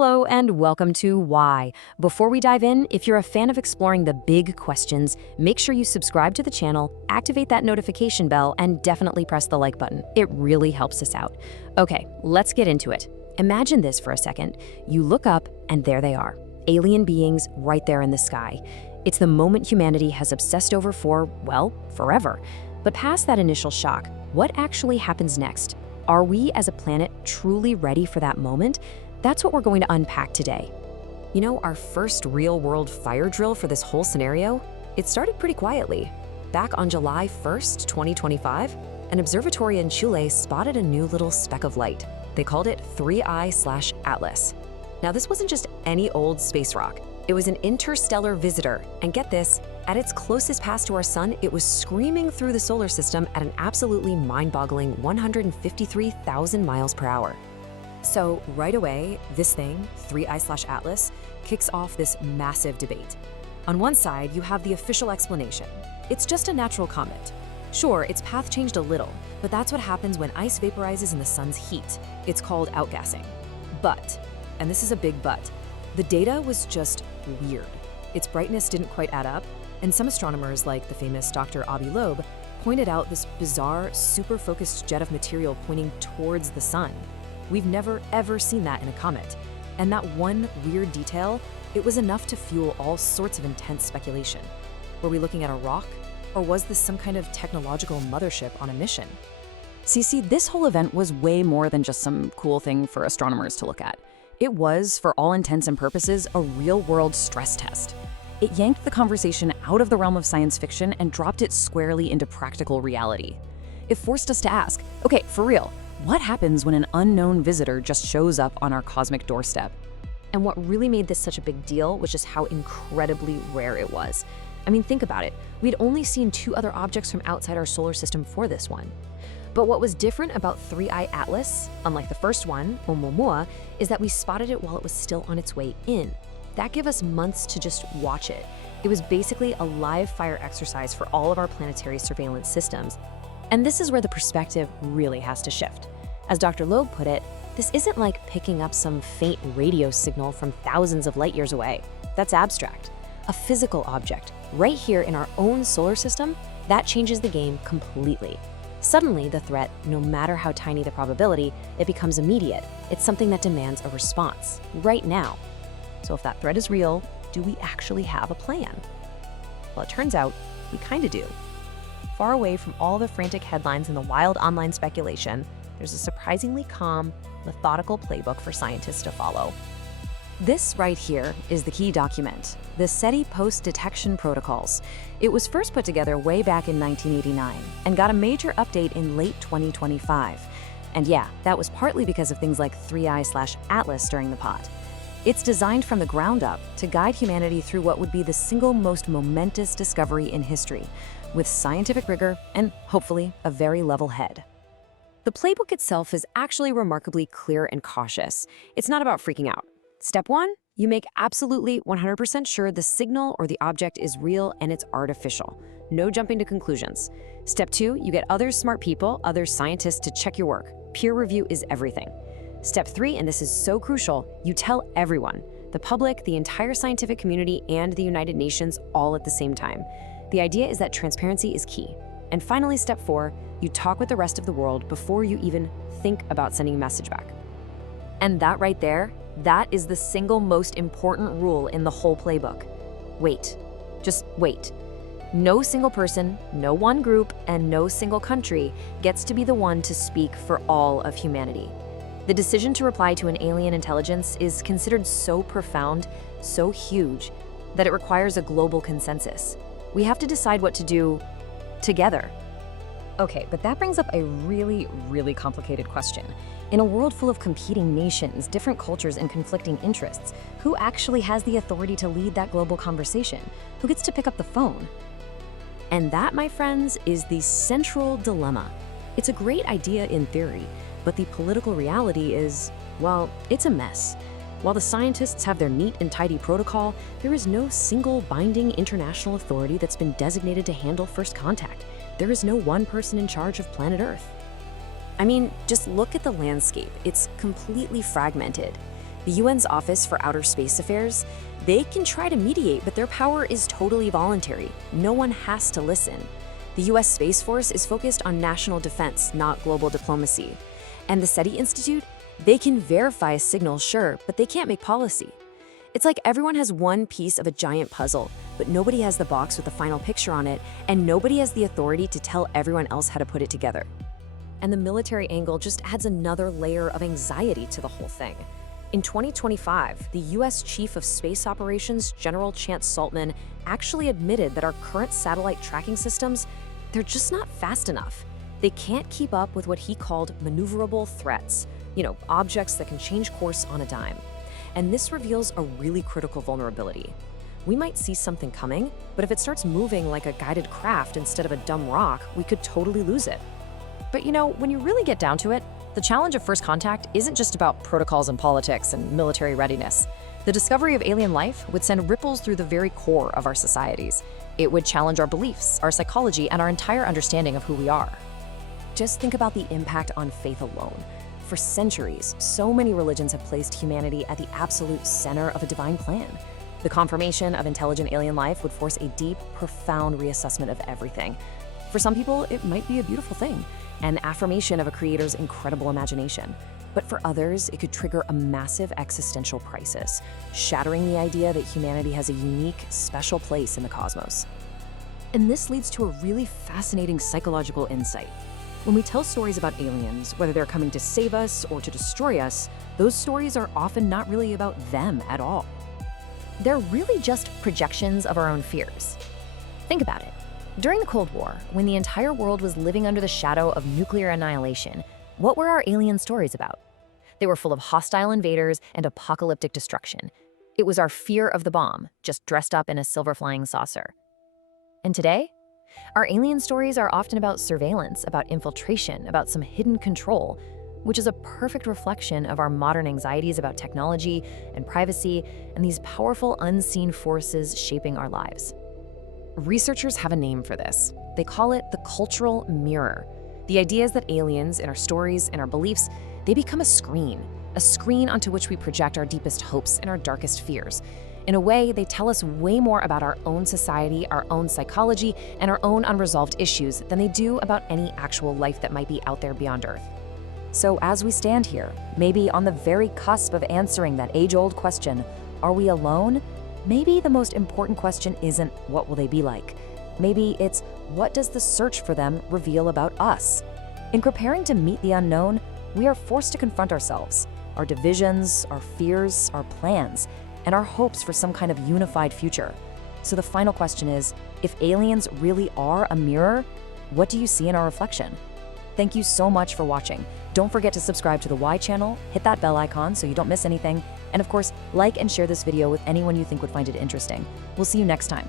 Hello and welcome to Why. Before we dive in, if you're a fan of exploring the big questions, make sure you subscribe to the channel, activate that notification bell, and definitely press the like button. It really helps us out. Okay, let's get into it. Imagine this for a second. You look up and there they are, alien beings right there in the sky. It's the moment humanity has obsessed over for, well, forever. But past that initial shock, what actually happens next? Are we as a planet truly ready for that moment? That's what we're going to unpack today. You know, our first real-world fire drill for this whole scenario, it started pretty quietly. Back on July 1st, 2025, an observatory in Chile spotted a new little speck of light. They called it 3I/Atlas. Now, this wasn't just any old space rock. It was an interstellar visitor, and get this, at its closest pass to our sun, it was screaming through the solar system at an absolutely mind-boggling 153,000 miles per hour. So right away, this thing, 3I/Atlas, kicks off this massive debate. On one side, you have the official explanation. It's just a natural comet. Sure, its path changed a little, but that's what happens when ice vaporizes in the sun's heat. It's called outgassing. But, and this is a big but, the data was just weird. Its brightness didn't quite add up, and some astronomers, like the famous Dr. Avi Loeb, pointed out this bizarre, super-focused jet of material pointing towards the sun. We've never, ever seen that in a comet. And that one weird detail, it was enough to fuel all sorts of intense speculation. Were we looking at a rock? Or was this some kind of technological mothership on a mission? See, this whole event was way more than just some cool thing for astronomers to look at. It was, for all intents and purposes, a real-world stress test. It yanked the conversation out of the realm of science fiction and dropped it squarely into practical reality. It forced us to ask, okay, for real, what happens when an unknown visitor just shows up on our cosmic doorstep? And what really made this such a big deal was just how incredibly rare it was. I mean, think about it. We'd only seen 2 other objects from outside our solar system for this one. But what was different about 3I/Atlas, unlike the first one, Oumuamua, is that we spotted it while it was still on its way in. That gave us months to just watch it. It was basically a live fire exercise for all of our planetary surveillance systems. And this is where the perspective really has to shift. As Dr. Loeb put it, this isn't like picking up some faint radio signal from thousands of light years away. That's abstract. A physical object, right here in our own solar system, that changes the game completely. Suddenly, the threat, no matter how tiny the probability, it becomes immediate. It's something that demands a response, right now. So if that threat is real, do we actually have a plan? Well, it turns out we kind of do. Far away from all the frantic headlines and the wild online speculation, there's a surprisingly calm, methodical playbook for scientists to follow. This right here is the key document, the SETI Post-Detection Protocols. It was first put together way back in 1989 and got a major update in late 2025. And yeah, that was partly because of things like 3I/Atlas stirring the pot. It's designed from the ground up to guide humanity through what would be the single most momentous discovery in history, with scientific rigor and, hopefully, a very level head. The playbook itself is actually remarkably clear and cautious. It's not about freaking out. Step 1, you make absolutely 100% sure the signal or the object is real and it's artificial. No jumping to conclusions. Step 2, you get other smart people, other scientists to check your work. Peer review is everything. Step 3, and this is so crucial, you tell everyone, the public, the entire scientific community, and the United Nations all at the same time. The idea is that transparency is key. And finally, step 4, you talk with the rest of the world before you even think about sending a message back. And that right there, that is the single most important rule in the whole playbook. Wait. Just wait. No single person, no one group, and no single country gets to be the one to speak for all of humanity. The decision to reply to an alien intelligence is considered so profound, so huge, that it requires a global consensus. We have to decide what to do together. Okay, but that brings up a really complicated question. In a world full of competing nations, different cultures, and conflicting interests, who actually has the authority to lead that global conversation? Who gets to pick up the phone? And that, my friends, is the central dilemma. It's a great idea in theory, but the political reality is, well, it's a mess. While the scientists have their neat and tidy protocol, there is no single binding international authority that's been designated to handle first contact. There is no one person in charge of planet Earth. I mean, just look at the landscape. It's completely fragmented. The UN's Office for Outer Space Affairs, they can try to mediate, but their power is totally voluntary. No one has to listen. The US Space Force is focused on national defense, not global diplomacy. And the SETI Institute, they can verify a signal, sure, but they can't make policy. It's like everyone has one piece of a giant puzzle, but nobody has the box with the final picture on it, and nobody has the authority to tell everyone else how to put it together. And the military angle just adds another layer of anxiety to the whole thing. In 2025, the US Chief of Space Operations, General Chance Saltman, actually admitted that our current satellite tracking systems, they're just not fast enough. They can't keep up with what he called maneuverable threats, objects that can change course on a dime. And this reveals a really critical vulnerability. We might see something coming, but if it starts moving like a guided craft instead of a dumb rock, we could totally lose it. But when you really get down to it, the challenge of first contact isn't just about protocols and politics and military readiness. The discovery of alien life would send ripples through the very core of our societies. It would challenge our beliefs, our psychology, and our entire understanding of who we are. Just think about the impact on faith alone. For centuries, so many religions have placed humanity at the absolute center of a divine plan. The confirmation of intelligent alien life would force a deep, profound reassessment of everything. For some people, it might be a beautiful thing, an affirmation of a creator's incredible imagination. But for others, it could trigger a massive existential crisis, shattering the idea that humanity has a unique, special place in the cosmos. And this leads to a really fascinating psychological insight. When we tell stories about aliens, whether they're coming to save us or to destroy us, those stories are often not really about them at all. They're really just projections of our own fears. Think about it. During the Cold War, when the entire world was living under the shadow of nuclear annihilation, what were our alien stories about? They were full of hostile invaders and apocalyptic destruction. It was our fear of the bomb, just dressed up in a silver flying saucer. And today? Our alien stories are often about surveillance, about infiltration, about some hidden control, which is a perfect reflection of our modern anxieties about technology and privacy and these powerful unseen forces shaping our lives. Researchers have a name for this. They call it the cultural mirror. The idea is that aliens, in our stories and our beliefs, they become a screen onto which we project our deepest hopes and our darkest fears. In a way, they tell us way more about our own society, our own psychology, and our own unresolved issues than they do about any actual life that might be out there beyond Earth. So as we stand here, maybe on the very cusp of answering that age-old question, are we alone? Maybe the most important question isn't what will they be like? Maybe it's what does the search for them reveal about us? In preparing to meet the unknown, we are forced to confront ourselves, our divisions, our fears, our plans, and our hopes for some kind of unified future. So the final question is, if aliens really are a mirror, what do you see in our reflection? Thank you so much for watching. Don't forget to subscribe to the Why channel, hit that bell icon so you don't miss anything, and of course, like and share this video with anyone you think would find it interesting. We'll see you next time.